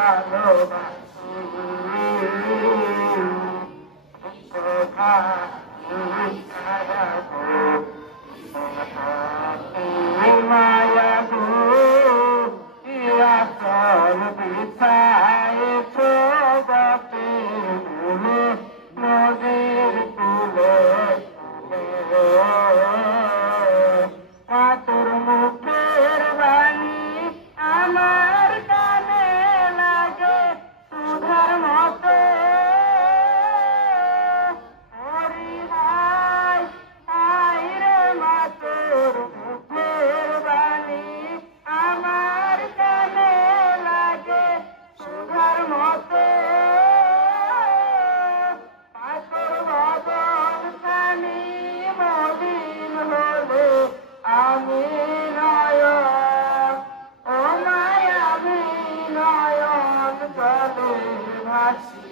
ভালোবাসি কথা নয়ন জলে ভাসি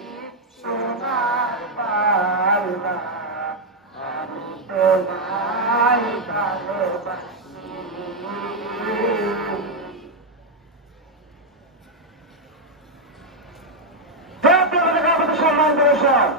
সোনার বাংলা আমি তোমায় ভালোবাসি। সম্মান দর্শক